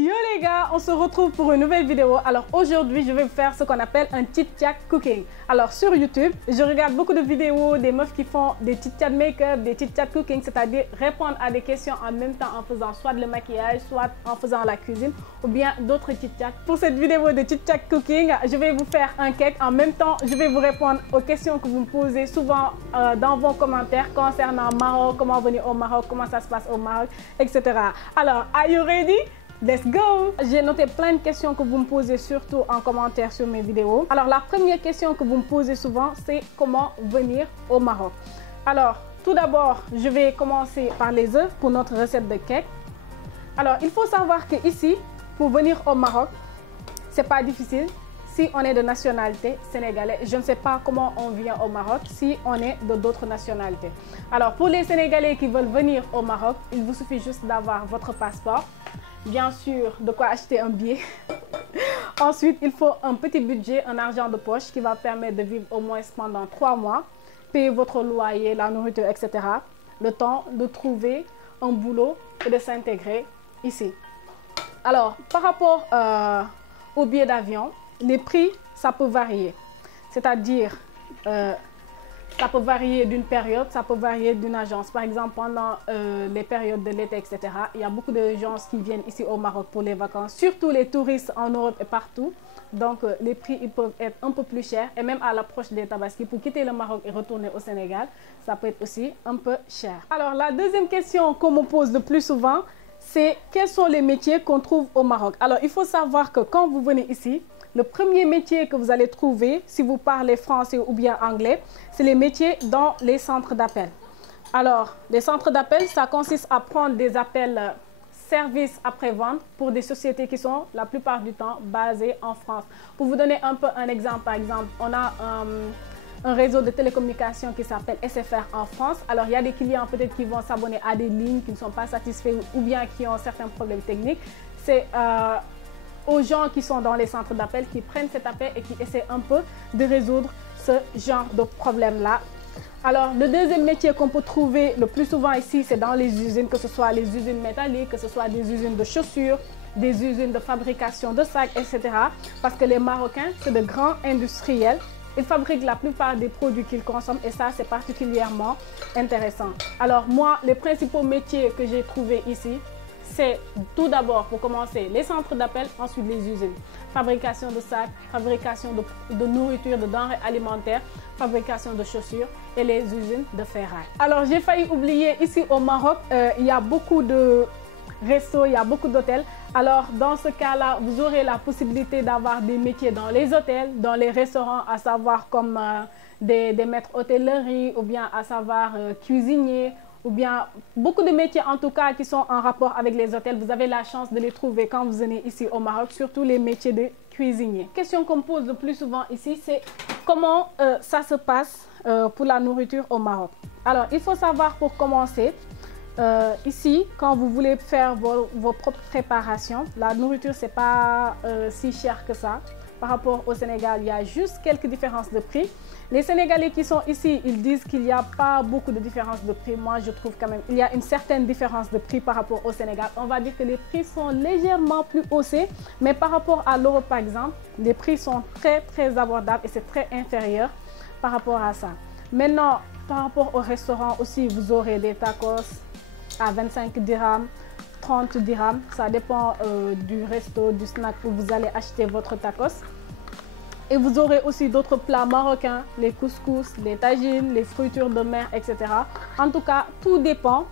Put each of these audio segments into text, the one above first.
Yo les gars, on se retrouve pour une nouvelle vidéo. Alors aujourd'hui, je vais vous faire ce qu'on appelle un chit-chat cooking. Alors sur YouTube, je regarde beaucoup de vidéos des meufs qui font des chit-chat make-up, des chit-chat cooking, c'est-à-dire répondre à des questions en même temps en faisant soit le maquillage, soit en faisant la cuisine ou bien d'autres chit-chats. Pour cette vidéo de chit-chat cooking, je vais vous faire un cake. En même temps, je vais vous répondre aux questions que vous me posez souvent dans vos commentaires concernant Maroc, comment venir au Maroc, comment ça se passe au Maroc, etc. Alors, are you ready? Let's go! J'ai noté plein de questions que vous me posez surtout en commentaire sur mes vidéos. Alors la première question que vous me posez souvent, c'est comment venir au Maroc. Alors tout d'abord, je vais commencer par les œufs pour notre recette de cake. Alors il faut savoir que ici, pour venir au Maroc, c'est pas difficile. Si on est de nationalité sénégalaise, je ne sais pas comment on vient au Maroc si on est de d'autres nationalités. Alors pour les Sénégalais qui veulent venir au Maroc, il vous suffit juste d'avoir votre passeport. Bien sûr, de quoi acheter un billet. Ensuite, il faut un petit budget, un argent de poche qui va permettre de vivre au moins pendant 3 mois, payer votre loyer, la nourriture, etc. Le temps de trouver un boulot et de s'intégrer ici. Alors, par rapport au billet d'avion, les prix, ça peut varier. C'est-à-dire, ça peut varier d'une période, ça peut varier d'une agence. Par exemple, pendant les périodes de l'été, etc., il y a beaucoup de gens qui viennent ici au Maroc pour les vacances, surtout les touristes en Europe et partout. Donc, les prix ils peuvent être un peu plus chers. Et même à l'approche des Tabaski, pour quitter le Maroc et retourner au Sénégal, ça peut être aussi un peu cher. Alors, la deuxième question qu'on me pose le plus souvent, c'est quels sont les métiers qu'on trouve au Maroc? Alors, il faut savoir que quand vous venez ici, le premier métier que vous allez trouver, si vous parlez français ou bien anglais, c'est les métiers dans les centres d'appel. Alors, les centres d'appel, ça consiste à prendre des appels services après-vente pour des sociétés qui sont la plupart du temps basées en France. Pour vous donner un peu un exemple, par exemple, on a un réseau de télécommunications qui s'appelle SFR en France. Alors, il y a des clients peut-être qui vont s'abonner à des lignes qui ne sont pas satisfaits ou bien qui ont certains problèmes techniques. C'est aux gens qui sont dans les centres d'appel, qui prennent cet appel et qui essaient un peu de résoudre ce genre de problème-là. Alors, le deuxième métier qu'on peut trouver le plus souvent ici, c'est dans les usines, que ce soit les usines métalliques, que ce soit des usines de chaussures, des usines de fabrication de sacs, etc. Parce que les Marocains, c'est de grands industriels. Ils fabriquent la plupart des produits qu'ils consomment et ça, c'est particulièrement intéressant. Alors, moi, les principaux métiers que j'ai trouvés ici, c'est tout d'abord, pour commencer, les centres d'appel, ensuite les usines. Fabrication de sacs, fabrication de nourriture, de denrées alimentaires, fabrication de chaussures et les usines de ferraille. Alors, j'ai failli oublier, ici au Maroc, il y a beaucoup de restos, il y a beaucoup d'hôtels. Alors, dans ce cas-là, vous aurez la possibilité d'avoir des métiers dans les hôtels, dans les restaurants, à savoir comme des maîtres hôtellerie ou bien à savoir cuisiniers, ou bien beaucoup de métiers en tout cas qui sont en rapport avec les hôtels. Vous avez la chance de les trouver quand vous venez ici au Maroc, surtout les métiers de cuisinier. La question qu'on me pose le plus souvent ici, c'est comment ça se passe pour la nourriture au Maroc. Alors, il faut savoir pour commencer, ici, quand vous voulez faire vos propres préparations, la nourriture, c'est pas si cher que ça. Par rapport au Sénégal, il y a juste quelques différences de prix. Les Sénégalais qui sont ici, ils disent qu'il n'y a pas beaucoup de différence de prix. Moi, je trouve quand même qu'il y a une certaine différence de prix par rapport au Sénégal. On va dire que les prix sont légèrement plus haussés, mais par rapport à l'Europe, par exemple, les prix sont très, très abordables et c'est très inférieur par rapport à ça. Maintenant, par rapport au restaurant aussi, vous aurez des tacos à 25 dirhams, 30 dirhams. Ça dépend du resto, du snack où vous allez acheter votre tacos. Et vous aurez aussi d'autres plats marocains, les couscous, les tagines, les fruitures de mer, etc. En tout cas, tout dépend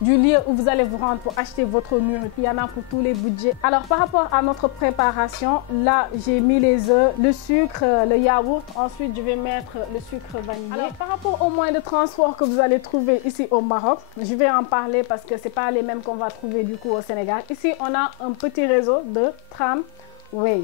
du lieu où vous allez vous rendre pour acheter votre nourriture. Il y en a pour tous les budgets. Alors, par rapport à notre préparation, là, j'ai mis les œufs, le sucre, le yaourt. Ensuite, je vais mettre le sucre vanillé. Alors, par rapport aux moyens de transport que vous allez trouver ici au Maroc, je vais en parler parce que ce n'est pas les mêmes qu'on va trouver du coup au Sénégal. Ici, on a un petit réseau de tramway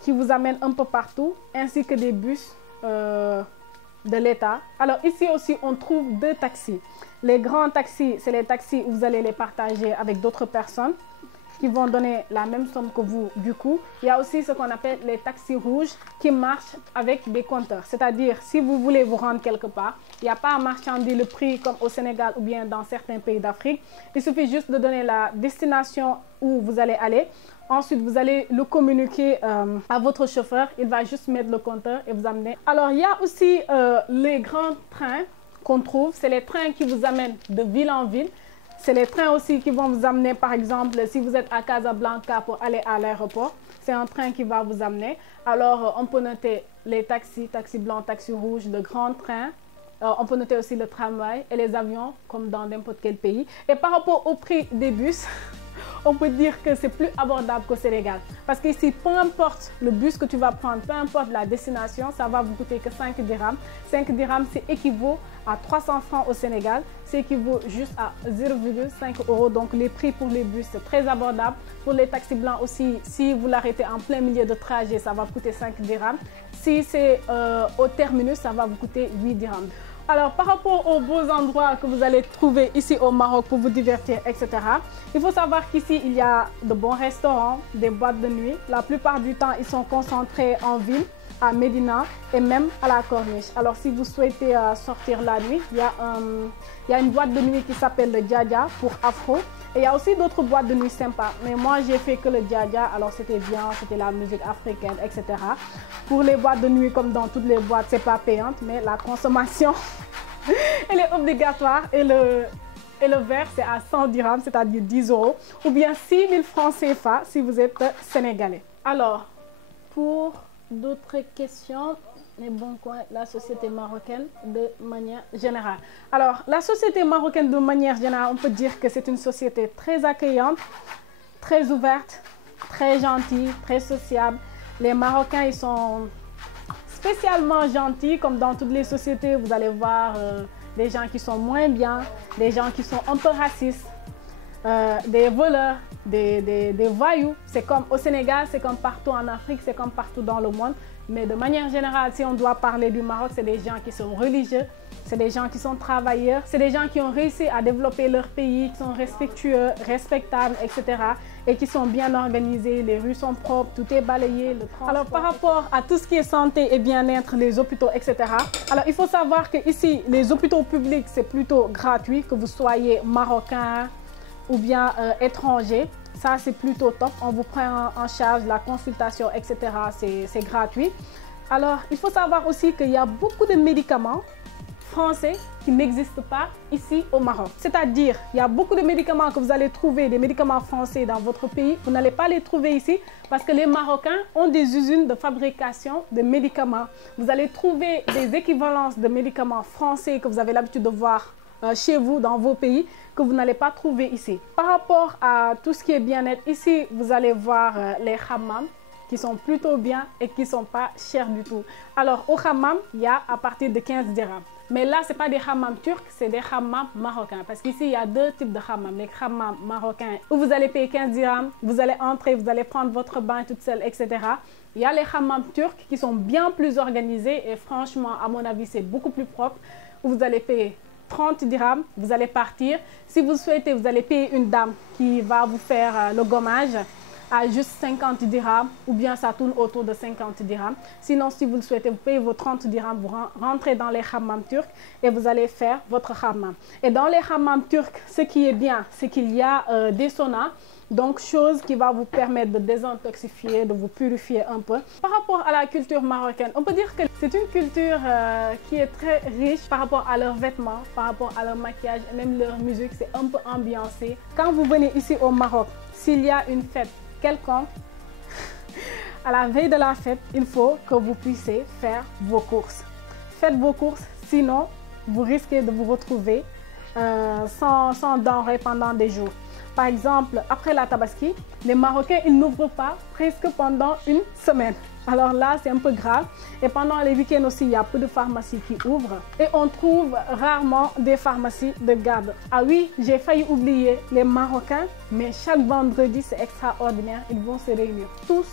qui vous amène un peu partout, ainsi que des bus de l'État. Alors ici aussi, on trouve deux taxis. Les grands taxis, c'est les taxis où vous allez les partager avec d'autres personnes qui vont donner la même somme que vous du coup. Il y a aussi ce qu'on appelle les taxis rouges qui marchent avec des compteurs. C'est-à-dire, si vous voulez vous rendre quelque part, il n'y a pas à marchander le prix comme au Sénégal ou bien dans certains pays d'Afrique. Il suffit juste de donner la destination où vous allez aller. Ensuite, vous allez le communiquer à votre chauffeur. Il va juste mettre le compteur et vous amener. Alors, il y a aussi les grands trains qu'on trouve. C'est les trains qui vous amènent de ville en ville. C'est les trains aussi qui vont vous amener, par exemple, si vous êtes à Casablanca pour aller à l'aéroport. C'est un train qui va vous amener. Alors, on peut noter les taxis, taxis blancs, taxis rouges, de grands trains. On peut noter aussi le tramway et les avions, comme dans n'importe quel pays. Et par rapport au prix des bus, on peut dire que c'est plus abordable qu'au Sénégal. Parce qu'ici, peu importe le bus que tu vas prendre, peu importe la destination, ça va vous coûter que 5 dirhams. 5 dirhams, c'est équivaut à 300 francs au Sénégal. C'est équivaut juste à 0,5 €. Donc, les prix pour les bus, c'est très abordable. Pour les taxis blancs aussi, si vous l'arrêtez en plein milieu de trajet, ça va vous coûter 5 dirhams. Si c'est au terminus, ça va vous coûter 8 dirhams. Alors, par rapport aux beaux endroits que vous allez trouver ici au Maroc pour vous divertir, etc., il faut savoir qu'ici, il y a de bons restaurants, des boîtes de nuit. La plupart du temps, ils sont concentrés en ville, à Médina et même à la Corniche. Alors, si vous souhaitez sortir la nuit, il y a une boîte de nuit qui s'appelle le Djadja pour Afro. Et il y a aussi d'autres boîtes de nuit sympas. Mais moi, j'ai fait que le Djadja. Alors, c'était bien, c'était la musique africaine, etc. Pour les boîtes de nuit, comme dans toutes les boîtes, c'est pas payant, mais la consommation, elle est obligatoire. Et le verre, c'est à 100 dirhams, c'est-à-dire 10 €. Ou bien 6 000 francs CFA si vous êtes sénégalais. Alors, pour d'autres questions, les bons coins, la société marocaine de manière générale. Alors, la société marocaine de manière générale, on peut dire que c'est une société très accueillante, très ouverte, très gentille, très sociable. Les Marocains, ils sont spécialement gentils, comme dans toutes les sociétés. Vous allez voir des gens qui sont moins bien, des gens qui sont un peu racistes, des voleurs, des voyous. C'est comme au Sénégal, c'est comme partout en Afrique, c'est comme partout dans le monde. Mais de manière générale, si on doit parler du Maroc, c'est des gens qui sont religieux, c'est des gens qui sont travailleurs, c'est des gens qui ont réussi à développer leur pays, qui sont respectueux, respectables, etc. Et qui sont bien organisés, les rues sont propres, tout est balayé, le transport. Alors par rapport à tout ce qui est santé et bien-être, les hôpitaux, etc. Alors il faut savoir que ici, les hôpitaux publics, c'est plutôt gratuit, que vous soyez marocain ou bien étranger. Ça, c'est plutôt top. On vous prend en charge la consultation, etc. C'est gratuit. Alors, il faut savoir aussi qu'il y a beaucoup de médicaments français qui n'existent pas ici au Maroc. C'est-à-dire, il y a beaucoup de médicaments que vous allez trouver, des médicaments français dans votre pays. Vous n'allez pas les trouver ici parce que les Marocains ont des usines de fabrication de médicaments. Vous allez trouver des équivalences de médicaments français que vous avez l'habitude de voir chez vous, dans vos pays, que vous n'allez pas trouver ici. Par rapport à tout ce qui est bien-être, ici, vous allez voir les hammams qui sont plutôt bien et qui ne sont pas chers du tout. Alors, au hammam, il y a à partir de 15 dirhams. Mais là, ce n'est pas des hammams turcs, c'est des hammams marocains. Parce qu'ici, il y a deux types de hammams. Les hammams marocains, où vous allez payer 15 dirhams, vous allez entrer, vous allez prendre votre bain toute seule, etc. Il y a les hammams turcs qui sont bien plus organisés et franchement, à mon avis, c'est beaucoup plus propre, où vous allez payer 30 dirhams, vous allez partir. Si vous souhaitez, vous allez payer une dame qui va vous faire le gommage à juste 50 dirhams ou bien ça tourne autour de 50 dirhams. Sinon, si vous le souhaitez, vous payez vos 30 dirhams, vous rentrez dans les hammams turcs et vous allez faire votre hammam. Et dans les hammams turcs, ce qui est bien, c'est qu'il y a des saunas. Donc, chose qui va vous permettre de désintoxifier, de vous purifier un peu. Par rapport à la culture marocaine, on peut dire que c'est une culture qui est très riche par rapport à leurs vêtements, par rapport à leur maquillage et même leur musique. C'est un peu ambiancé. Quand vous venez ici au Maroc, s'il y a une fête quelconque, à la veille de la fête, il faut que vous puissiez faire vos courses. Faites vos courses, sinon vous risquez de vous retrouver sans denrées pendant des jours. Par exemple, après la Tabaski, les Marocains, ils n'ouvrent pas presque pendant une semaine. Alors là, c'est un peu grave. Et pendant les week-ends aussi, il y a peu de pharmacies qui ouvrent. Et on trouve rarement des pharmacies de garde. Ah oui, j'ai failli oublier les Marocains, mais chaque vendredi, c'est extraordinaire. Ils vont se réunir tous,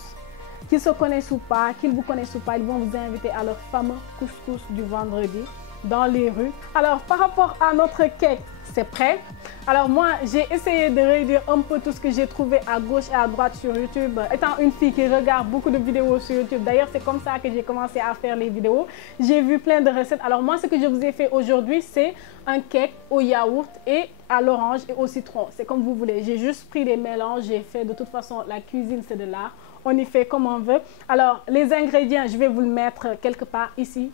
qu'ils se connaissent ou pas, qu'ils vous connaissent ou pas. Ils vont vous inviter à leur fameux couscous du vendredi dans les rues. Alors, par rapport à notre cake, c'est prêt. Alors moi, j'ai essayé de réduire un peu tout ce que j'ai trouvé à gauche et à droite sur YouTube. Étant une fille qui regarde beaucoup de vidéos sur YouTube, d'ailleurs, c'est comme ça que j'ai commencé à faire les vidéos. J'ai vu plein de recettes. Alors moi, ce que je vous ai fait aujourd'hui, c'est un cake au yaourt et à l'orange et au citron. C'est comme vous voulez. J'ai juste pris des mélanges. J'ai fait, de toute façon, la cuisine, c'est de l'art. On y fait comme on veut. Alors, les ingrédients, je vais vous le mettre quelque part ici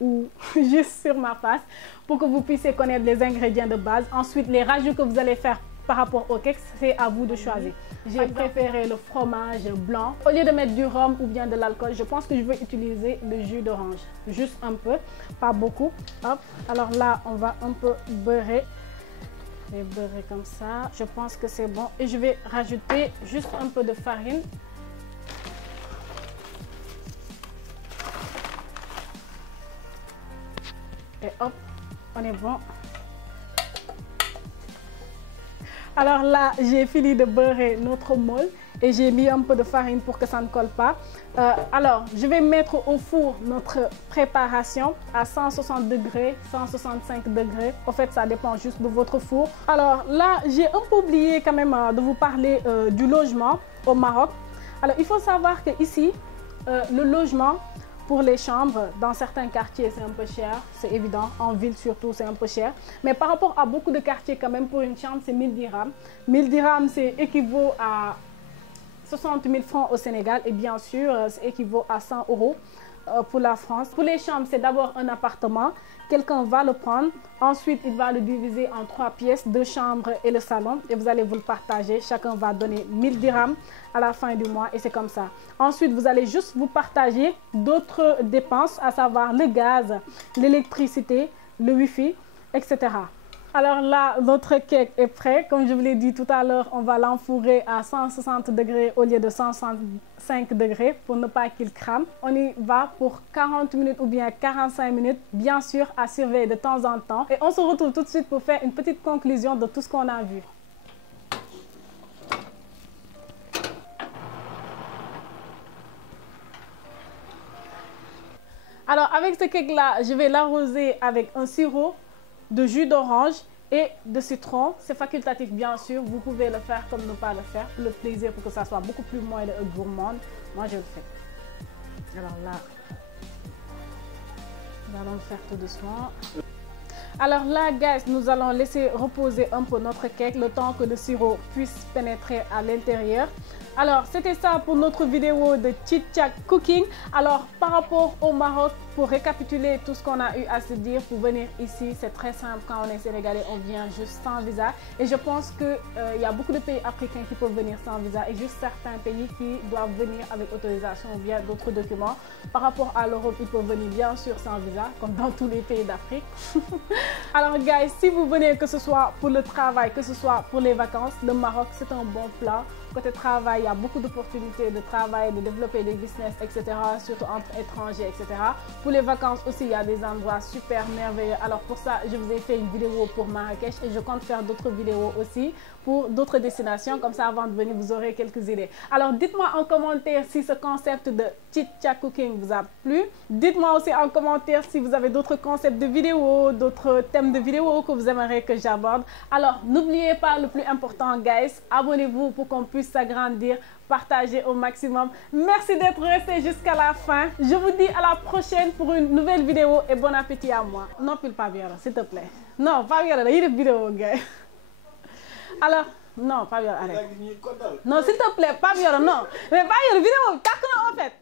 ou juste sur ma face pour que vous puissiez connaître les ingrédients de base. Ensuite, les rajouts que vous allez faire par rapport au cake, c'est à vous de choisir. J'ai préféré le fromage blanc. Au lieu de mettre du rhum ou bien de l'alcool, je pense que je vais utiliser le jus d'orange. Juste un peu, pas beaucoup. Hop. Alors là, on va un peu beurrer. Je vais beurrer comme ça. Je pense que c'est bon. Et je vais rajouter juste un peu de farine. Et hop, on est bon. Alors là, j'ai fini de beurrer notre moule et j'ai mis un peu de farine pour que ça ne colle pas. Alors, je vais mettre au four notre préparation à 160 degrés, 165 degrés. En fait, ça dépend juste de votre four. Alors là, j'ai un peu oublié quand même de vous parler du logement au Maroc. Alors, il faut savoir qu'ici, le logement, pour les chambres, dans certains quartiers, c'est un peu cher, c'est évident. En ville surtout, c'est un peu cher. Mais par rapport à beaucoup de quartiers, quand même, pour une chambre, c'est 1000 dirhams. 1000 dirhams, c'est équivaut à 60 000 francs au Sénégal. Et bien sûr, c'est équivaut à 100 € pour la France. Pour les chambres, c'est d'abord un appartement. Quelqu'un va le prendre. Ensuite, il va le diviser en 3 pièces, 2 chambres et le salon. Et vous allez vous le partager. Chacun va donner 1000 dirhams à la fin du mois et c'est comme ça. Ensuite, vous allez juste vous partager d'autres dépenses, à savoir le gaz, l'électricité, le Wi-Fi, etc. Alors là, notre cake est prêt. Comme je vous l'ai dit tout à l'heure, on va l'enfourrer à 160 degrés au lieu de 165 degrés pour ne pas qu'il crame. On y va pour 40 minutes ou bien 45 minutes, bien sûr à surveiller de temps en temps. Et on se retrouve tout de suite pour faire une petite conclusion de tout ce qu'on a vu. Alors avec ce cake là, je vais l'arroser avec un sirop de jus d'orange et de citron. C'est facultatif bien sûr, vous pouvez le faire comme ne pas le faire, pour le plaisir, pour que ça soit beaucoup plus moins gourmand. Moi je le fais. Alors là, nous allons le faire tout doucement. Alors là, guys, nous allons laisser reposer un peu notre cake le temps que le sirop puisse pénétrer à l'intérieur. Alors, c'était ça pour notre vidéo de Chit Chat Cooking. Alors, par rapport au Maroc, pour récapituler tout ce qu'on a eu à se dire, pour venir ici, c'est très simple. Quand on est sénégalais, on vient juste sans visa. Et je pense qu'il y a beaucoup de pays africains qui peuvent venir sans visa et juste certains pays qui doivent venir avec autorisation ou bien d'autres documents. Par rapport à l'Europe, ils peuvent venir bien sûr sans visa, comme dans tous les pays d'Afrique. Alors, guys, si vous venez, que ce soit pour le travail, que ce soit pour les vacances, le Maroc, c'est un bon plan. Côté travail, il y a beaucoup d'opportunités de travail, de développer des business, etc. Surtout entre étrangers, etc. Pour les vacances aussi, il y a des endroits super merveilleux. Alors pour ça, je vous ai fait une vidéo pour Marrakech et je compte faire d'autres vidéos aussi pour d'autres destinations. Comme ça, avant de venir, vous aurez quelques idées. Alors dites-moi en commentaire si ce concept de Chit Chat Cooking vous a plu. Dites-moi aussi en commentaire si vous avez d'autres concepts de vidéos, d'autres thèmes de vidéos que vous aimeriez que j'aborde. Alors n'oubliez pas le plus important, guys, abonnez-vous pour qu'on puisse s'agrandir, partager au maximum. Merci d'être resté jusqu'à la fin. Je vous dis à la prochaine pour une nouvelle vidéo et bon appétit à moi. Non, pile pas bien, s'il te plaît. Non, pas bien, il y a une vidéo, gars. Alors, non, pas bien, arrête. Non, s'il te plaît, pas bien, non. Mais pas bien, vidéo, t'as en fait.